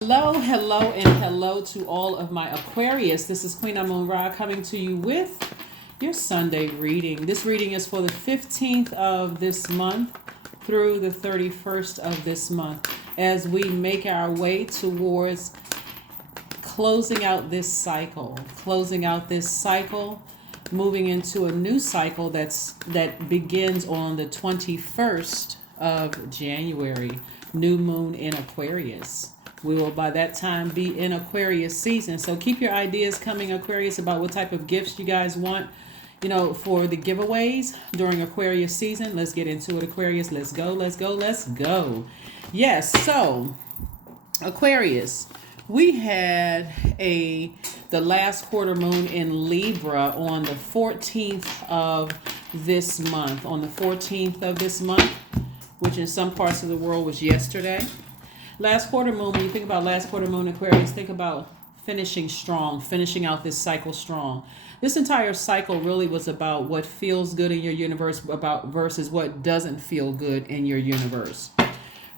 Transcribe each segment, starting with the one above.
Hello, hello, and hello to all of my Aquarius. This is Queen Amun Ra coming to you with your Sunday reading. This reading is for the 15th of this month through the 31st of this month as we make our way towards closing out this cycle, moving into a new cycle that begins on the 21st of January, new moon in Aquarius. We will by that time be in Aquarius season. So keep your ideas coming, Aquarius, about what type of gifts you guys want, for the giveaways during Aquarius season. Let's get into it, Aquarius. Let's go, let's go, let's go. Yes, so Aquarius, we had the last quarter moon in Libra on the 14th of this month. On the 14th of this month, which in some parts of the world was yesterday. Last quarter moon, when you think about last quarter moon Aquarius, think about finishing strong, finishing out this cycle strong. This entire cycle really was about what feels good in your universe versus what doesn't feel good in your universe.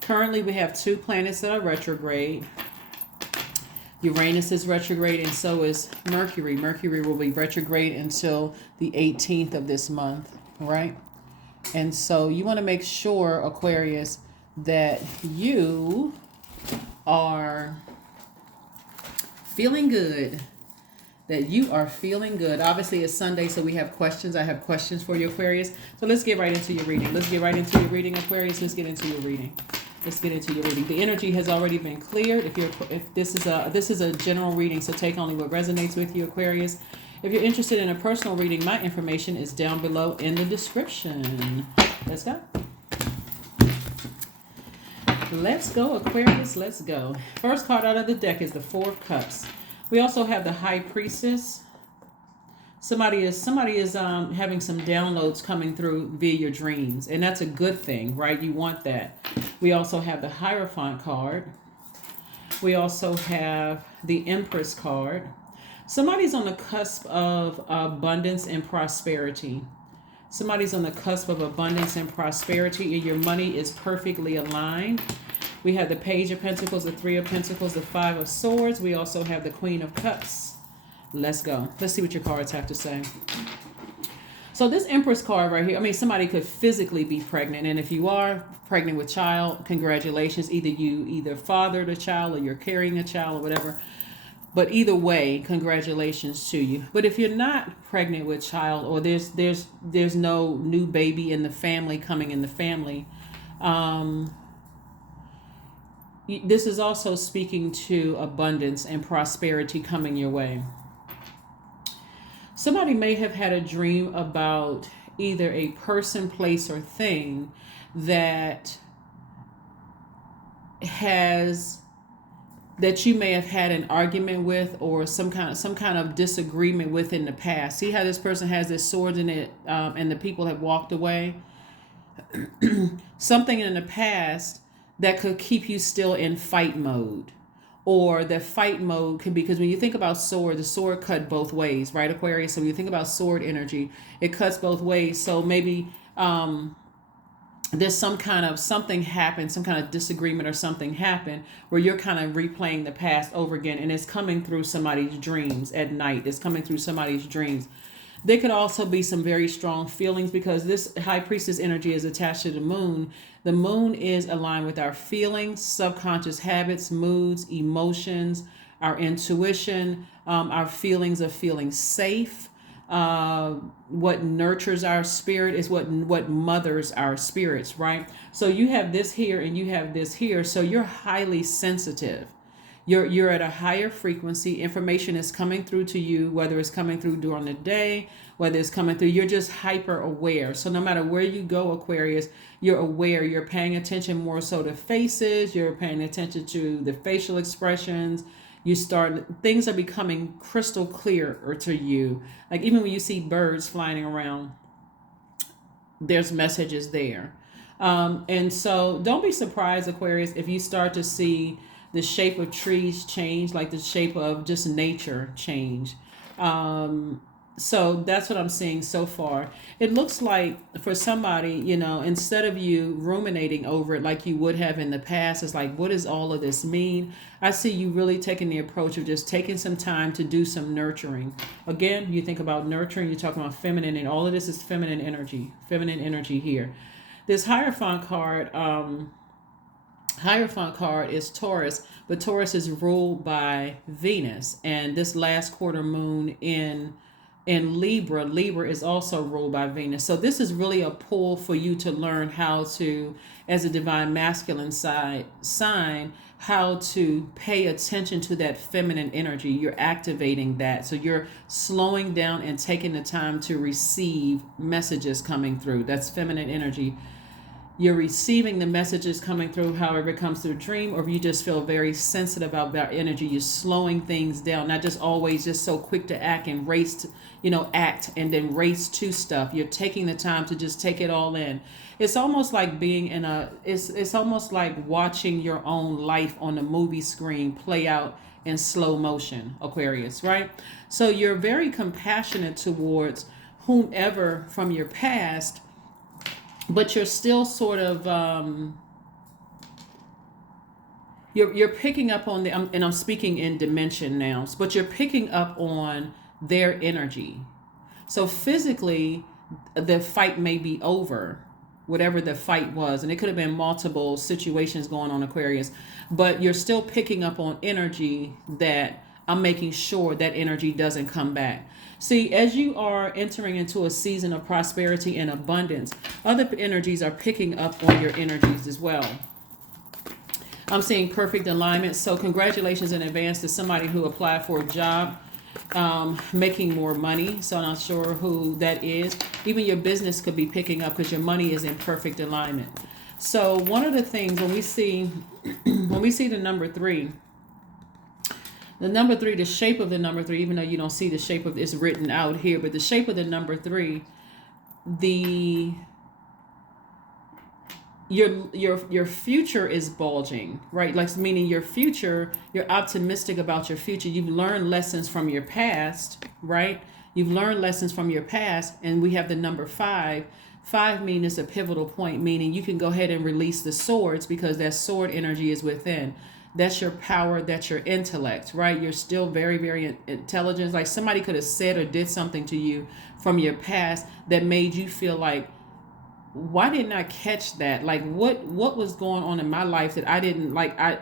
Currently, we have two planets that are retrograde. Uranus is retrograde and so is Mercury. Mercury will be retrograde until the 18th of this month, right? And so you want to make sure, Aquarius, that you are feeling good. Obviously, it's Sunday, so we have questions. I have questions for you, Aquarius. So let's get right into your reading. Aquarius. Let's get into your reading. The energy has already been cleared. If this is a general reading, so take only what resonates with you, Aquarius. If you're interested in a personal reading, my information is down below in the description. Let's go. Let's go, Aquarius. Let's go. First card out of the deck is the Four of Cups. We also have the High Priestess. Somebody is having some downloads coming through via your dreams, and that's a good thing, right? You want that. We also have the Hierophant card. We also have the Empress card. Somebody's on the cusp of abundance and prosperity. And your money is perfectly aligned. We have the Page of Pentacles, the Three of Pentacles, the Five of Swords. We also have the Queen of Cups. Let's go. Let's see what your cards have to say. So this Empress card right here, somebody could physically be pregnant. And if you are pregnant with child, congratulations. Either you fathered a child or you're carrying a child or whatever. But either way, congratulations to you. But if you're not pregnant with child, or there's no new baby in the family coming in the family, this is also speaking to abundance and prosperity coming your way. Somebody may have had a dream about either a person, place, or thing that you may have had an argument with, or some kind of disagreement with in the past. See how this person has this sword in it, and the people have walked away. Something in the past that could keep you still in fight mode, or the fight mode could be, because when you think about sword, the sword cut both ways, right, Aquarius? So when you think about sword energy, it cuts both ways. So maybe there's something happened, some kind of disagreement or something happened where you're kind of replaying the past over again, and it's coming through somebody's dreams at night. There could also be some very strong feelings, because this High Priestess energy is attached to the moon. The moon is aligned with our feelings, subconscious habits, moods, emotions, our intuition, our feelings of feeling safe. What nurtures our spirit is what mothers our spirits, right? So you have this here and you have this here. So you're highly sensitive. You're at a higher frequency. Information is coming through to you, whether it's coming through during the day, whether it's coming through, you're just hyper aware. So no matter where you go, Aquarius, you're aware. You're paying attention more so to faces. You're paying attention to the facial expressions. Things are becoming crystal clear to you. Like even when you see birds flying around, there's messages there. And so don't be surprised, Aquarius, if you start to see the shape of trees change, like the shape of just nature change. So that's what I'm seeing so far. It looks like for somebody, instead of you ruminating over it like you would have in the past, it's like, what does all of this mean? I see you really taking the approach of just taking some time to do some nurturing. Again, you think about nurturing, you're talking about feminine, and all of this is feminine energy here. This Hierophant card is Taurus, but Taurus is ruled by Venus, and this last quarter moon in Libra is also ruled by Venus. So this is really a pull for you to learn how to, as a divine masculine sign, how to pay attention to that feminine energy. You're activating that. So you're slowing down and taking the time to receive messages coming through. That's feminine energy. You're receiving the messages coming through, however it comes through a dream, or if you just feel very sensitive about that energy, you're slowing things down, not just always just so quick to act and race to, act and then race to stuff. You're taking the time to just take it all in. It's almost like being it's almost like watching your own life on the movie screen play out in slow motion, Aquarius, right? So you're very compassionate towards whomever from your past, but you're still sort of you're picking up on and I'm speaking in dimension now, but you're picking up on their energy. So physically, the fight may be over, whatever the fight was, and it could have been multiple situations going on, Aquarius, but you're still picking up on energy that I'm making sure that energy doesn't come back. See, as you are entering into a season of prosperity and abundance, other energies are picking up on your energies as well. I'm seeing perfect alignment. So congratulations in advance to somebody who applied for a job, making more money. So I'm not sure who that is. Even your business could be picking up because your money is in perfect alignment. So one of the things when we see the number 3, the shape of the number 3, even though you don't see the shape of it's written out here, but the shape of the number 3, your future is bulging, right? Like, meaning your future, you're optimistic about your future. You've learned lessons from your past, right? You've learned lessons from your past, and we have the number 5. 5 meaning it's a pivotal point, meaning you can go ahead and release the swords because that sword energy is within. That's your power, that's your intellect, right? You're still very, very intelligent. Like somebody could have said or did something to you from your past that made you feel like, why didn't I catch that? Like what was going on in my life that I didn't like? I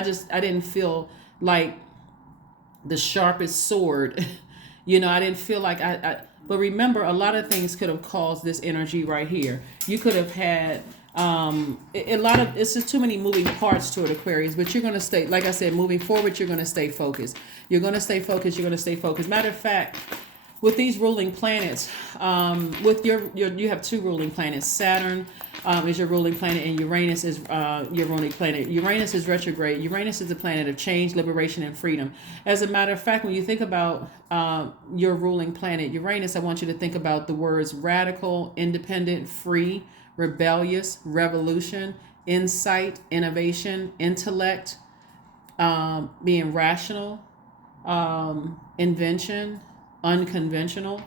didn't feel like the sharpest sword. I didn't feel like but remember, a lot of things could have caused this energy right here. You could have had it's just too many moving parts to it, Aquarius, but you're going to stay, like I said, moving forward, you're going to stay focused. You're going to stay focused. Matter of fact, with these ruling planets, with you have 2 ruling planets. Saturn is your ruling planet, and Uranus is your ruling planet. Uranus is retrograde. Uranus is the planet of change, liberation, and freedom. As a matter of fact, when you think about your ruling planet, Uranus, I want you to think about the words radical, independent, free, rebellious, revolution, insight, innovation, intellect, being rational, invention, unconventional.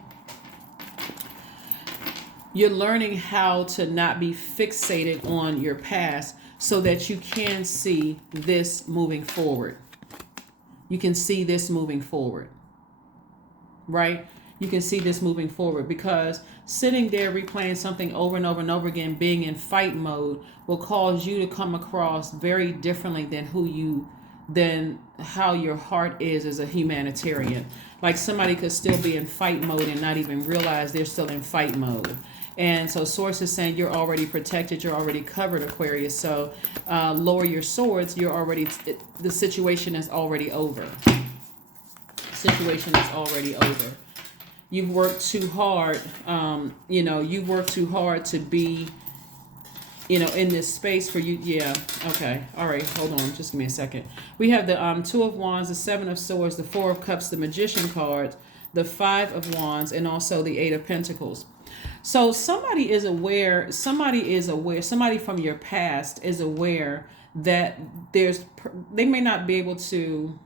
You're learning how to not be fixated on your past so that you can see this moving forward. You can see this moving forward, right? You can see this moving forward, because sitting there replaying something over and over and over again, being in fight mode, will cause you to come across very differently than how your heart is as a humanitarian. Like somebody could still be in fight mode and not even realize they're still in fight mode. And so source is saying you're already protected, you're already covered, Aquarius. So lower your swords, the situation is already over. Situation is already over. You've worked too hard, you've worked too hard to be, in this space for you. Yeah. Okay. All right. Hold on. Just give me a second. We have the 2 of Wands, the 7 of Swords, the 4 of Cups, the Magician card, the 5 of Wands, and also the 8 of Pentacles. So somebody from your past is aware that they may not be able to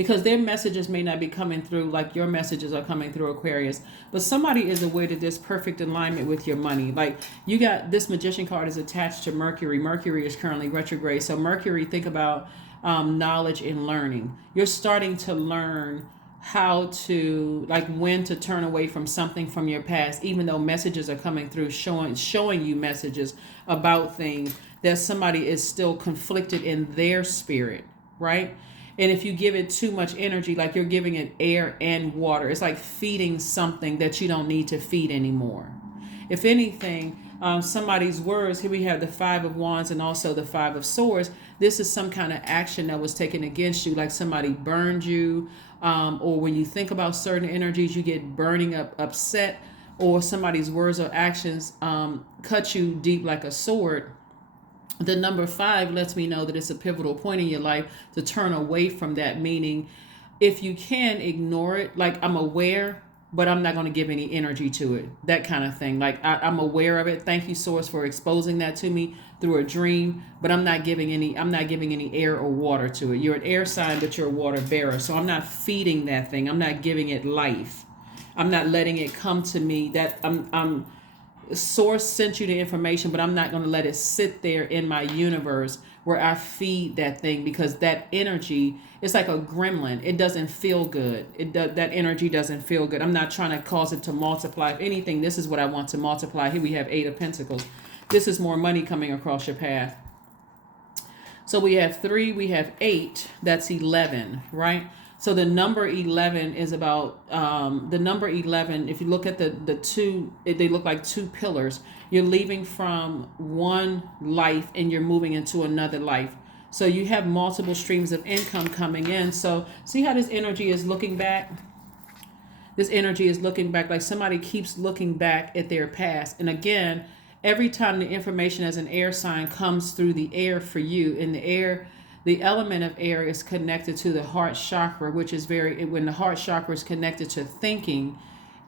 because their messages may not be coming through like your messages are coming through, Aquarius. But somebody is aware that there's perfect alignment with your money. Like, you got this Magician card is attached to Mercury. Mercury is currently retrograde. So Mercury, think about knowledge and learning. You're starting to learn how to, like, when to turn away from something from your past, even though messages are coming through showing you messages about things that somebody is still conflicted in their spirit, right? And if you give it too much energy, like you're giving it air and water, it's like feeding something that you don't need to feed anymore. If anything, somebody's words, here we have the Five of Wands and also the Five of Swords. This is some kind of action that was taken against you, like somebody burned you, or when you think about certain energies, you get burning up, upset, or somebody's words or actions cut you deep like a sword. The number 5 lets me know that it's a pivotal point in your life to turn away from that, meaning if you can ignore it, like, I'm aware, but I'm not going to give any energy to it, that kind of thing. Like, I'm aware of it. Thank you, Source, for exposing that to me through a dream, but I'm not giving any air or water to it. You're an air sign, but you're a water bearer. So I'm not feeding that thing. I'm not giving it life. I'm not letting it come to me. That I'm Source sent you the information, but I'm not going to let it sit there in my universe where I feed that thing, because that energy is like a gremlin. It doesn't feel good. That energy doesn't feel good. I'm not trying to cause it to multiply. If anything, this is what I want to multiply. Here we have 8 of Pentacles. This is more money coming across your path. So we have 3, we have 8. That's 11, right? So the number 11 is about, the number 11, if you look at the two, they look like two pillars. You're leaving from one life and you're moving into another life. So you have multiple streams of income coming in. So see how this energy is looking back? This energy is looking back, like somebody keeps looking back at their past. And again, every time the information as an air sign comes through the air for you, in the air, the element of air is connected to the heart chakra, which is when the heart chakra is connected to thinking,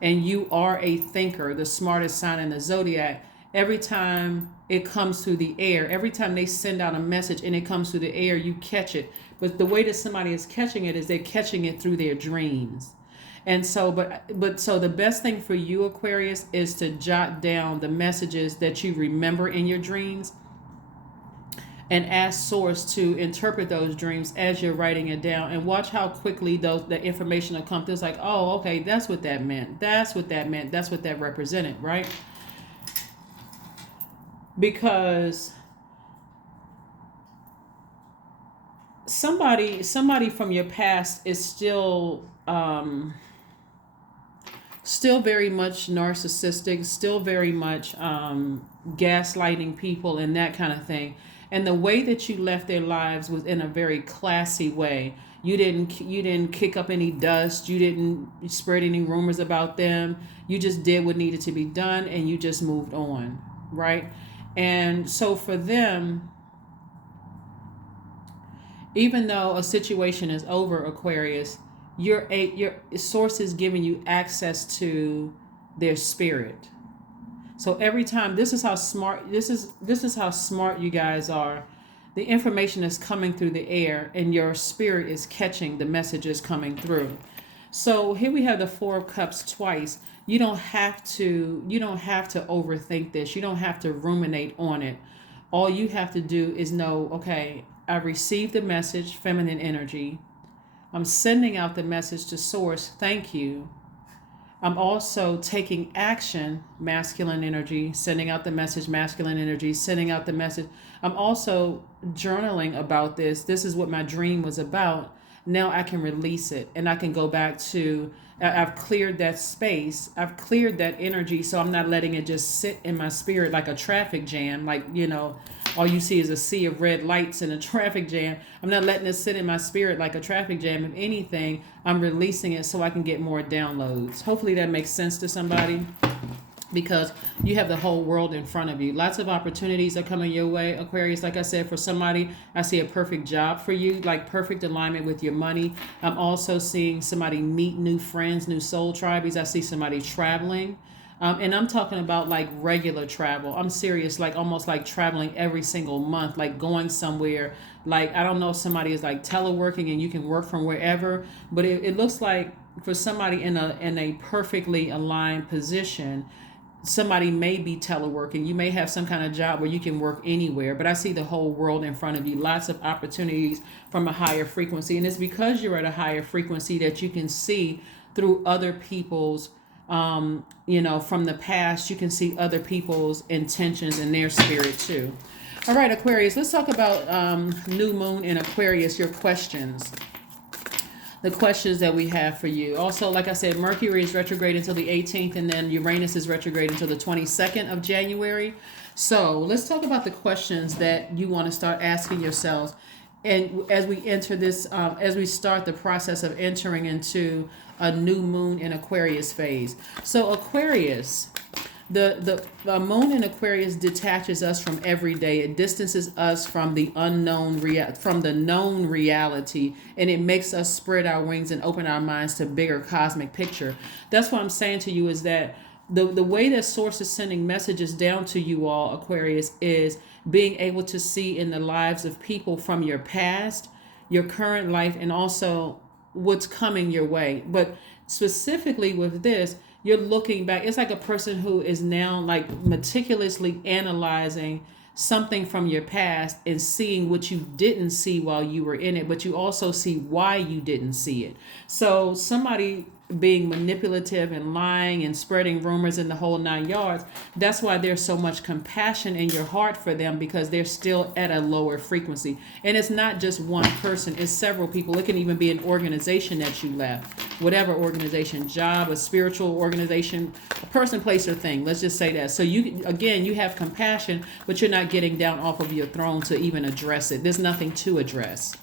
and you are a thinker, the smartest sign in the zodiac. Every time it comes through the air, every time they send out a message and it comes through the air, you catch it. But the way that somebody is catching it is they're catching it through their dreams. And so, so the best thing for you, Aquarius, is to jot down the messages that you remember in your dreams, and ask Source to interpret those dreams as you're writing it down, and watch how quickly the information will come through. It's like, oh, okay, that's what that meant. That's what that meant. That's what that represented, right? Because somebody from your past is still very much narcissistic, still very much gaslighting people and that kind of thing. And the way that you left their lives was in a very classy way. You didn't kick up any dust. You didn't spread any rumors about them. You just did what needed to be done, and you just moved on, right? And so for them, even though a situation is over, Aquarius, your Source is giving you access to their spirit. So every time, this is how smart you guys are. The information is coming through the air, and your spirit is catching the messages coming through. So here we have the 4 of Cups twice. You don't have to overthink this. You don't have to ruminate on it. All you have to do is know, okay, I received the message, feminine energy. I'm sending out the message to Source. Thank you. I'm also taking action, masculine energy, sending out the message, masculine energy, sending out the message. I'm also journaling about this. This is what my dream was about. Now I can release it, and I can go back to, I've cleared that space. I've cleared that energy, so I'm not letting it just sit in my spirit like a traffic jam. Like, all you see is a sea of red lights in a traffic jam. I'm not letting it sit in my spirit like a traffic jam. If anything, I'm releasing it so I can get more downloads. Hopefully that makes sense to somebody, because you have the whole world in front of you. Lots of opportunities are coming your way, Aquarius. Like I said, for somebody, I see a perfect job for you, like perfect alignment with your money. I'm also seeing somebody meet new friends, new soul tribes. I see somebody traveling. And I'm talking about like regular travel. I'm serious, like almost like traveling every single month, like going somewhere. Like, I don't know if somebody is like teleworking and you can work from wherever, but it looks like for somebody in a perfectly aligned position, somebody may be teleworking. You may have some kind of job where you can work anywhere, but I see the whole world in front of you, lots of opportunities from a higher frequency. And it's because you're at a higher frequency that you can see through other people's, from the past, you can see other people's intentions and their spirit too. All right, Aquarius, let's talk about new moon in Aquarius, your questions. The questions that we have for you. Also, like I said, Mercury is retrograde until the 18th, and then Uranus is retrograde until the 22nd of January. So let's talk about the questions that you want to start asking yourselves. And as we enter this, as we start the process of entering into a new moon in Aquarius phase. So Aquarius, the moon in Aquarius detaches us from every day. It distances us from the unknown from the known reality, and it makes us spread our wings and open our minds to bigger cosmic picture. That's what I'm saying to you, is that the way that source is sending messages down to you all, Aquarius, is being able to see in the lives of people from your past, your current life, and also what's coming your way. But specifically with this, you're looking back. It's like a person who is now like meticulously analyzing something from your past and seeing what you didn't see while you were in it, but you also see why you didn't see it. So somebody being manipulative and lying and spreading rumors in the whole 9 yards, that's why there's so much compassion in your heart for them, because they're still at a lower frequency. And it's not just one person, it's several people. It can even be an organization that you left, whatever organization, job, a spiritual organization, a person, place, or thing. Let's just say that. So you have compassion, but you're not getting down off of your throne to even address it. There's nothing to address.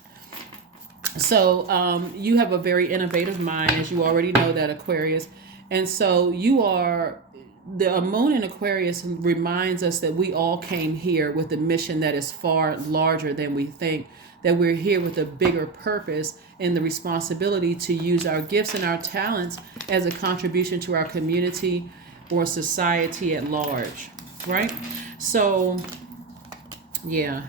So you have a very innovative mind, as you already know that, Aquarius. And so the moon in Aquarius reminds us that we all came here with a mission that is far larger than we think, that we're here with a bigger purpose and the responsibility to use our gifts and our talents as a contribution to our community or society at large, right? So, yeah.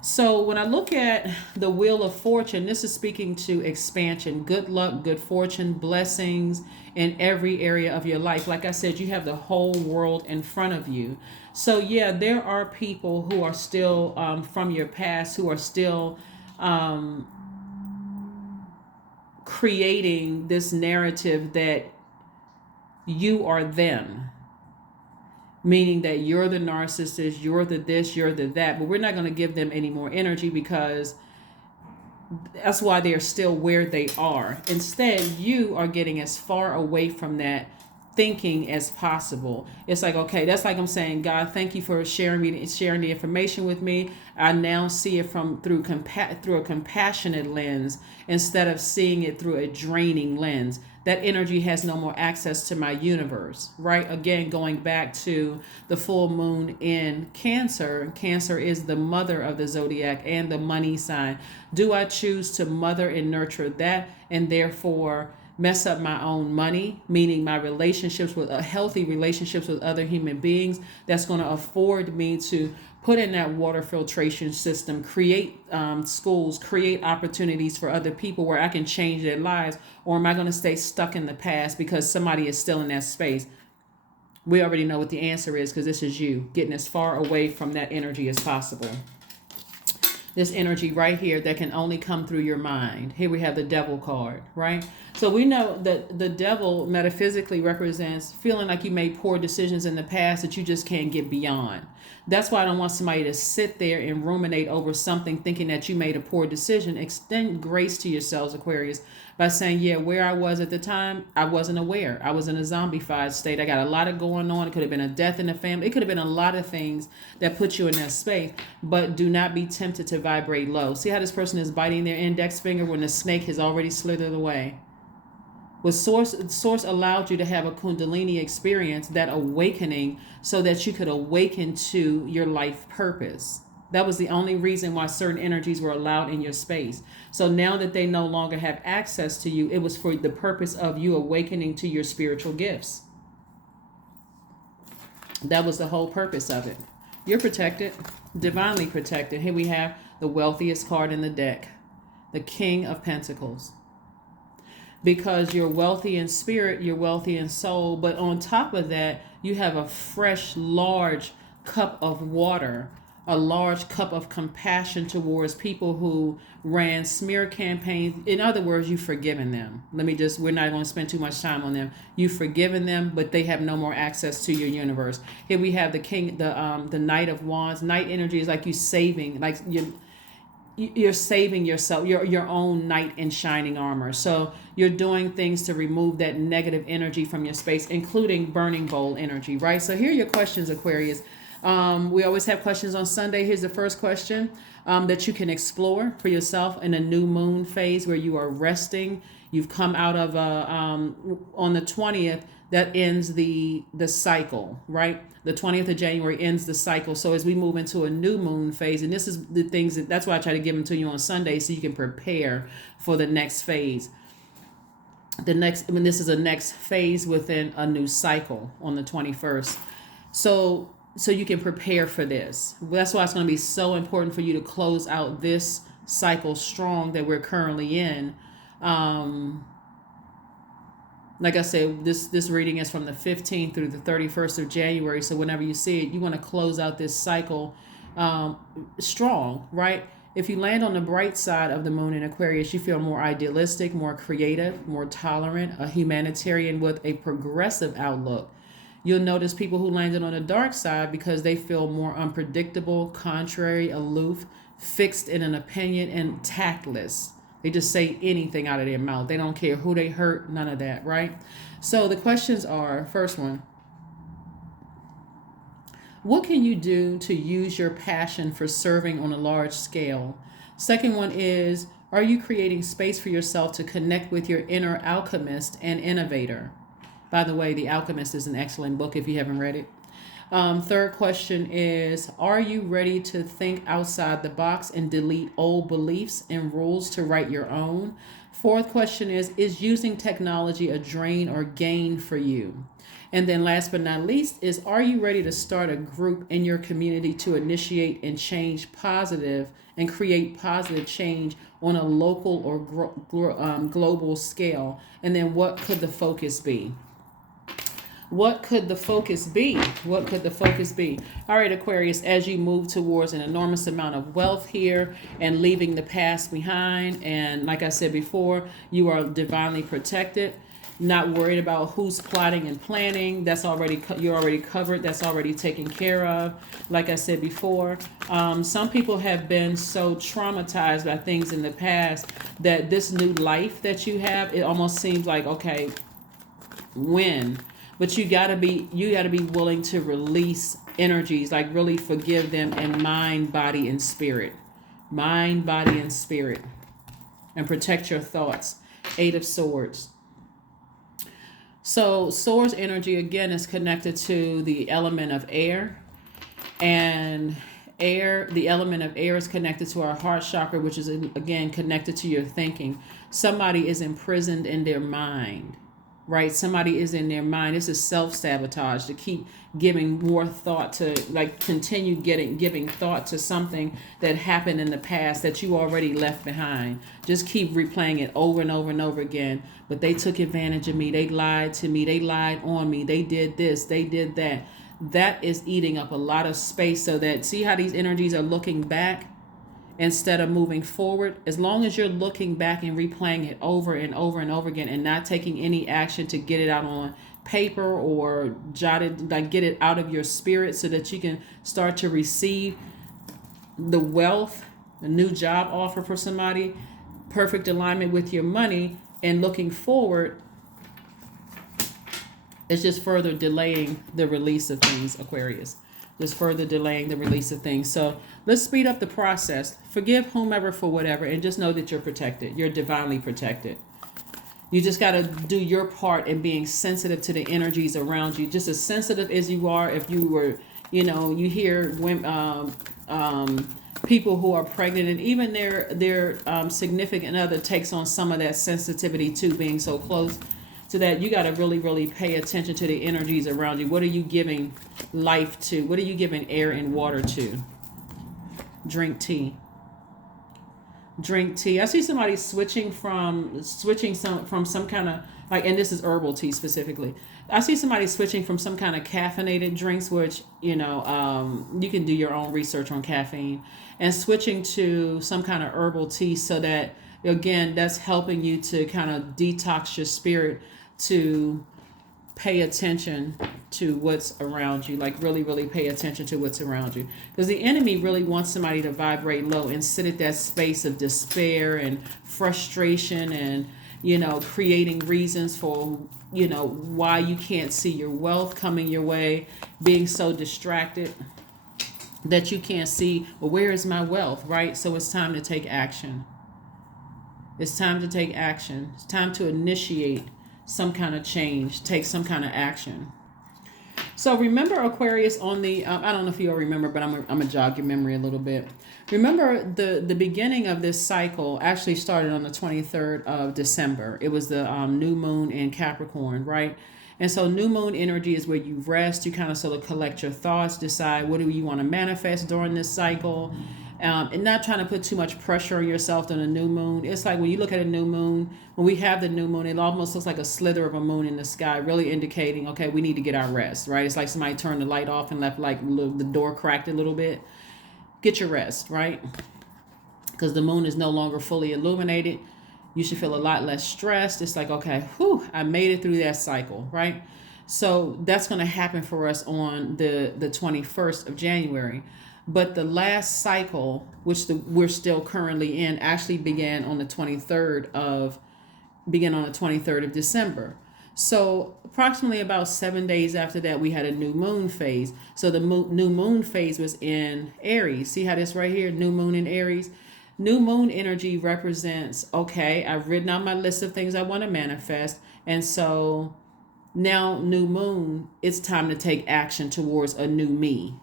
So when I look at the Wheel of Fortune, this is speaking to expansion, good luck, good fortune, blessings in every area of your life. Like I said, you have the whole world in front of you. So yeah, there are people who are still from your past, who are still creating this narrative that you are them. Meaning that you're the narcissist, you're the this, you're the that, but we're not going to give them any more energy, because that's why they're still where they are. Instead, you are getting as far away from that thinking as possible. It's like, okay, that's like I'm saying, God, thank you for sharing the information with me. I now see it through a compassionate lens instead of seeing it through a draining lens. That energy has no more access to my universe, right? Again, going back to the full moon in Cancer. Cancer is the mother of the zodiac and the money sign. Do I choose to mother and nurture that, and therefore mess up my own money, meaning my relationships with healthy relationships with other human beings, that's going to afford me to put in that water filtration system, create schools, create opportunities for other people where I can change their lives? Or am I going to stay stuck in the past because somebody is still in that space? We already know what the answer is, because this is you getting as far away from that energy as possible. This energy right here that can only come through your mind. Here we have the Devil card, right? So we know that the devil metaphysically represents feeling like you made poor decisions in the past that you just can't get beyond. That's why I don't want somebody to sit there and ruminate over something thinking that you made a poor decision. Extend grace to yourselves, Aquarius, by saying, yeah, where I was at the time, I wasn't aware. I was in a zombified state. I got a lot of going on. It could have been a death in the family. It could have been a lot of things that put you in that space. But do not be tempted to vibrate low. See how this person is biting their index finger when the snake has already slithered away? With source allowed you to have a Kundalini experience, that awakening, so that you could awaken to your life purpose. That was the only reason why certain energies were allowed in your space. So now that they no longer have access to you, it was for the purpose of you awakening to your spiritual gifts. That was the whole purpose of it. You're protected, divinely protected. Here we have the wealthiest card in the deck, the King of Pentacles. Because you're wealthy in spirit, you're wealthy in soul, but on top of that, you have a fresh, large cup of water, a large cup of compassion towards people who ran smear campaigns. In other words, you've forgiven them. We're not going to spend too much time on them. You've forgiven them, but they have no more access to your universe. Here we have the Knight of Wands. Knight energy is like you saving, like you're saving yourself, your own knight in shining armor. So you're doing things to remove that negative energy from your space, including burning bowl energy, right? So here are your questions, Aquarius. We always have questions on Sunday. Here's the first question that you can explore for yourself in a new moon phase where you are resting. You've come out of on the 20th, that ends the cycle, right? The 20th of January ends the cycle. So as we move into a new moon phase, and this is the things that's why I try to give them to you on Sunday so you can prepare for the next phase. This is a next phase within a new cycle on the 21st. So you can prepare for this. That's why it's going to be so important for you to close out this cycle strong that we're currently in. Like I said, this reading is from the 15th through the 31st of January. So whenever you see it, you want to close out this cycle strong, right? If you land on the bright side of the moon in Aquarius, you feel more idealistic, more creative, more tolerant, a humanitarian with a progressive outlook. You'll notice people who landed on the dark side because they feel more unpredictable, contrary, aloof, fixed in an opinion, and tactless. They just say anything out of their mouth. They don't care who they hurt, none of that, right? So the questions are, first one, what can you do to use your passion for serving on a large scale? Second one is, are you creating space for yourself to connect with your inner alchemist and innovator? By the way, The Alchemist is an excellent book if you haven't read it. Third question is, are you ready to think outside the box and delete old beliefs and rules to write your own? Fourth question is using technology a drain or gain for you? And then last but not least is, are you ready to start a group in your community to initiate and change positive and create positive change on a local or global scale? And then what could the focus be? What could the focus be? What could the focus be? All right, Aquarius, as you move towards an enormous amount of wealth here and leaving the past behind, and like I said before, you are divinely protected, not worried about who's plotting and planning. That's already, you're already covered. That's already taken care of. Like I said before, some people have been so traumatized by things in the past that this new life that you have, it almost seems like, okay, when? But you gotta be willing to release energies, like really forgive them in mind, body, and spirit. Mind, body, and spirit. And protect your thoughts. Eight of Swords. So Swords energy, again, is connected to the element of air. And the element of air is connected to our heart chakra, which is, again, connected to your thinking. Somebody is imprisoned in their mind. Right? Somebody is in their mind. This is self-sabotage, to keep giving more thought to, like, continue giving thought to something that happened in the past that you already left behind. Just keep replaying it over and over and over again. But they took advantage of me. They lied to me. They lied on me. They did this. They did that. That is eating up a lot of space, so that, see how these energies are looking back instead of moving forward? As long as you're looking back and replaying it over and over and over again and not taking any action to get it out on paper or jot it, like get it out of your spirit so that you can start to receive the wealth, a new job offer for somebody, perfect alignment with your money, and looking forward, it's just further delaying the release of things, Aquarius. Just further delaying the release of things. So let's speed up the process. Forgive whomever for whatever, and just know that you're protected. You're divinely protected. You just got to do your part in being sensitive to the energies around you. Just as sensitive as you are if you were, you hear women, people who are pregnant, and even their significant other takes on some of that sensitivity too, being so close. So that you got to really, really pay attention to the energies around you. What are you giving life to? What are you giving air and water to? Drink tea. Drink tea. I see somebody switching from some kind of, like, and this is herbal tea specifically. I see somebody switching from some kind of caffeinated drinks, which you can do your own research on caffeine, and switching to some kind of herbal tea, so that again that's helping you to kind of detox your spirit, to pay attention to what's around you, like really, really pay attention to what's around you. Because the enemy really wants somebody to vibrate low and sit at that space of despair and frustration and, creating reasons for, why you can't see your wealth coming your way, being so distracted that you can't see, well, where is my wealth, right? So it's time to take action. It's time to take action. It's time to initiate some kind of change, take some kind of action. So remember, Aquarius, on the, I don't know if you all remember, but I'm going to jog your memory a little bit. Remember, the beginning of this cycle actually started on the 23rd of December. It was the new moon in Capricorn, right? And so new moon energy is where you rest, you kind of sort of collect your thoughts, decide what do you want to manifest during this cycle. And not trying to put too much pressure on yourself on a new moon. It's like when you look at a new moon, when we have the new moon, it almost looks like a slither of a moon in the sky, really indicating, okay, we need to get our rest, right? It's like somebody turned the light off and left like the door cracked a little bit. Get your rest, right? Because the moon is no longer fully illuminated. You should feel a lot less stressed. It's like, okay, I made it through that cycle, right? So that's going to happen for us on the 21st of January. But the last cycle, which we're still currently in, actually began on the 23rd of December. So approximately about 7 days after that, we had a new moon phase. So the new moon phase was in Aries. See how this right here, new moon in Aries? New moon energy represents, okay, I've written out my list of things I want to manifest. And so now new moon, it's time to take action towards a new me,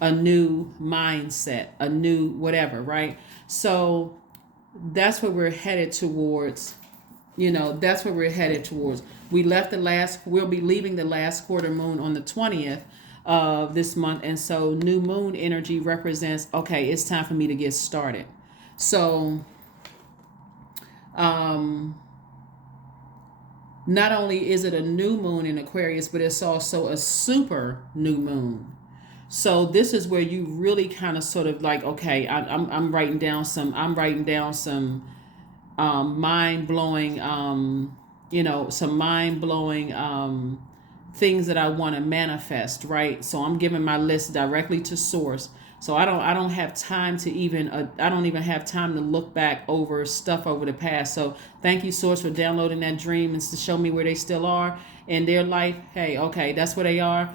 a new mindset, a new whatever, right? So that's what we're headed towards. That's what we're headed towards. We'll be leaving the last quarter moon on the 20th of this month. And so new moon energy represents, okay, it's time for me to get started. So, not only is it a new moon in Aquarius, but it's also a super new moon. So this is where you really kind of sort of like, okay, I'm writing down some mind blowing, some mind blowing things that I want to manifest, right? So I'm giving my list directly to source. So I don't have time to even I don't even have time to look back over stuff over the past. So thank you, source, for downloading that dream and to show me where they still are in their life. Hey, okay, that's where they are.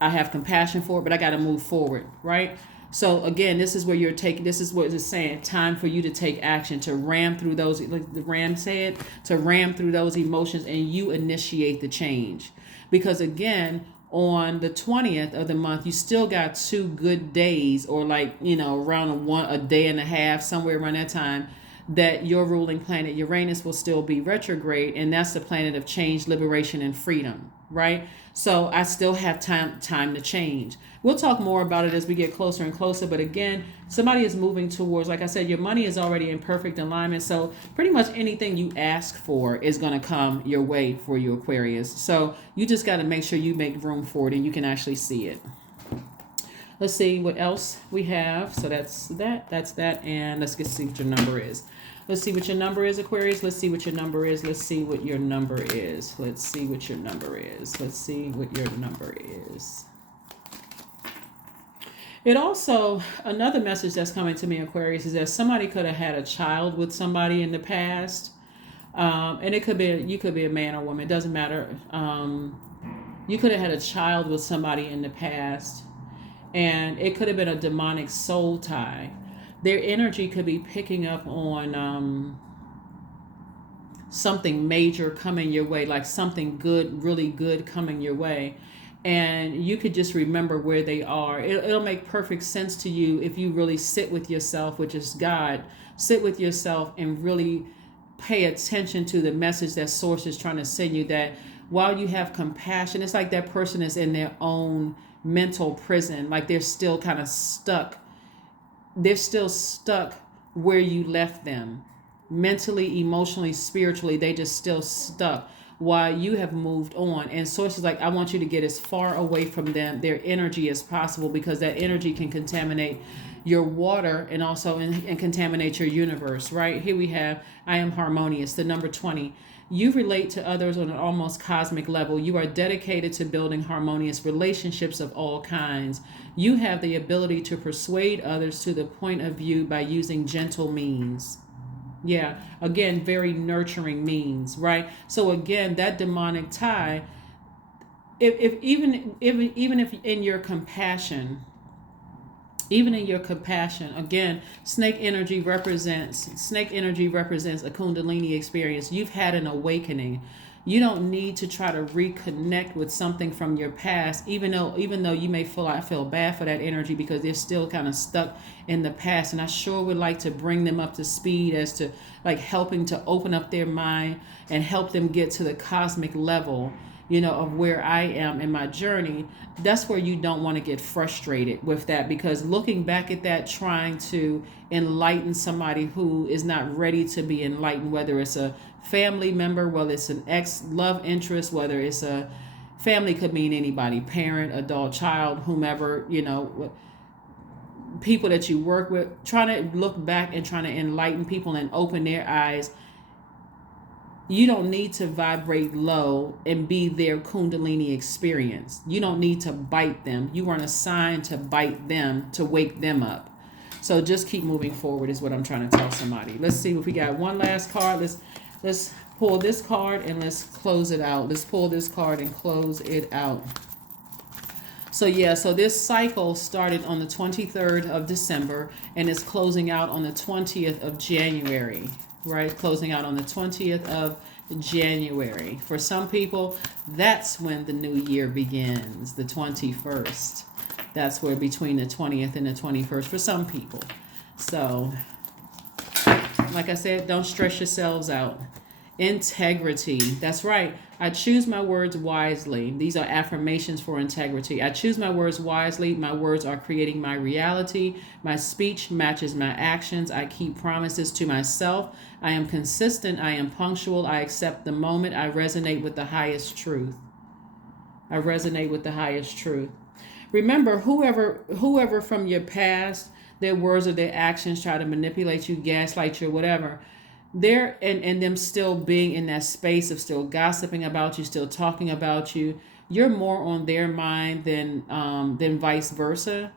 I have compassion for it, but I got to move forward, right? So again, this is where this is what it's saying, time for you to take action, to ram through those, like the Ram said, to ram through those emotions, and you initiate the change. Because again, on the 20th of the month, you still got 2 good days, or around a day and a half, somewhere around that time, that your ruling planet Uranus will still be retrograde, and that's the planet of change, liberation, and freedom, right? So I still have time to change. We'll talk more about it as we get closer and closer, but again, somebody is moving towards, like I said, your money is already in perfect alignment, so pretty much anything you ask for is going to come your way for you, Aquarius. So you just got to make sure you make room for it and you can actually see it. Let's see what else we have. So that's that, and let's see what your number is. Let's see what your number is, Aquarius. Let's see what your number is. Let's see what your number is. Let's see what your number is. Let's see what your number is. It also, another message that's coming to me, Aquarius, is that somebody could have had a child with somebody in the past. And it could be, you could be a man or woman. It doesn't matter. You could have had a child with somebody in the past. And it could have been a demonic soul tie. Their energy could be picking up on something major coming your way, like something good, really good coming your way. And you could just remember where they are. It'll make perfect sense to you if you really sit with yourself, which is God. Sit with yourself and really pay attention to the message that source is trying to send you, that while you have compassion, it's like that person is in their own mental prison, like they're still kind of stuck. They're still stuck where you left them, mentally, emotionally, spiritually. They just still stuck while you have moved on. And source is like, I want you to get as far away from them, their energy, as possible, because that energy can contaminate your water and also and contaminate your universe. Right here we have, I am harmonious, the number 20. You relate to others on an almost cosmic level. You are dedicated to building harmonious relationships of all kinds. You have the ability to persuade others to the point of view by using gentle means. Yeah, again, very nurturing means, right? So again, that demonic tie, if even if in your compassion, even in your compassion, again, snake energy represents a kundalini experience. You've had an awakening. You don't need to try to reconnect with something from your past, even though you may feel, I feel bad for that energy because they're still kind of stuck in the past. And I sure would like to bring them up to speed as to like helping to open up their mind and help them get to the cosmic level, of where I am in my journey. That's where you don't want to get frustrated with that, because looking back at that, trying to enlighten somebody who is not ready to be enlightened, whether it's a family member, whether it's an ex love interest, whether it's a family, could mean anybody, parent, adult, child, whomever, people that you work with, trying to look back and trying to enlighten people and open their eyes. You don't need to vibrate low and be their kundalini experience. You don't need to bite them. You weren't assigned to bite them, to wake them up. So just keep moving forward is what I'm trying to tell somebody. Let's see if we got one last card. Let's pull this card and let's close it out. Let's pull this card and close it out. So this cycle started on the 23rd of December and is closing out on the 20th of January. Right, closing out on the 20th of January. For some people, that's when the new year begins, the 21st. That's where between the 20th and the 21st for some people. So, like I said, don't stress yourselves out. Integrity. That's right. I choose my words wisely. These are affirmations for integrity. I choose my words wisely. My words are creating my reality. My speech matches my actions. I keep promises to myself. I am consistent. I am punctual. I accept the moment. I resonate with the highest truth. I resonate with the highest truth. Remember, whoever from your past, their words or their actions try to manipulate you, gaslight you, whatever, they're and them still being in that space of still gossiping about you, still talking about you, you're more on their mind than vice versa.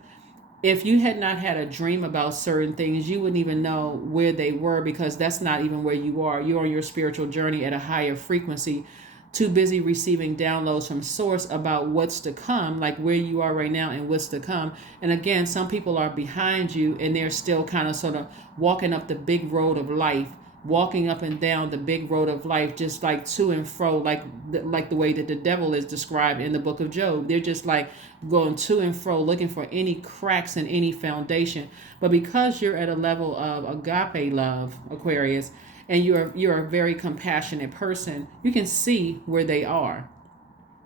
If you had not had a dream about certain things, you wouldn't even know where they were, because that's not even where you are. You're on your spiritual journey at a higher frequency, too busy receiving downloads from source about what's to come, like where you are right now and what's to come. And again, some people are behind you and they're still kind of sort of walking up the big road of life, walking up and down the big road of life, just like to and fro, like the way that the devil is described in the book of Job. They're just like going to and fro, looking for any cracks in any foundation. But because you're at a level of agape love, Aquarius, and you're a very compassionate person, you can see where they are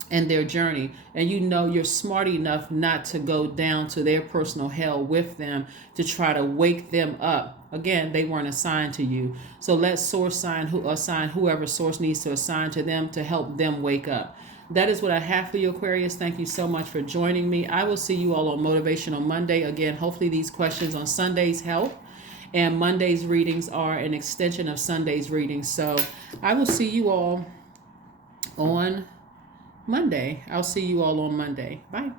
and their journey, and you're smart enough not to go down to their personal hell with them to try to wake them up. Again, they weren't assigned to you, so let source assign whoever source needs to assign to them to help them wake up. That is what I have for you, Aquarius. Thank you so much for joining me. I will see you all on Motivational Monday. Again, hopefully these questions on Sundays help, and Monday's readings are an extension of Sunday's readings. So I will see you all on Monday. I'll see you all on Monday. Bye.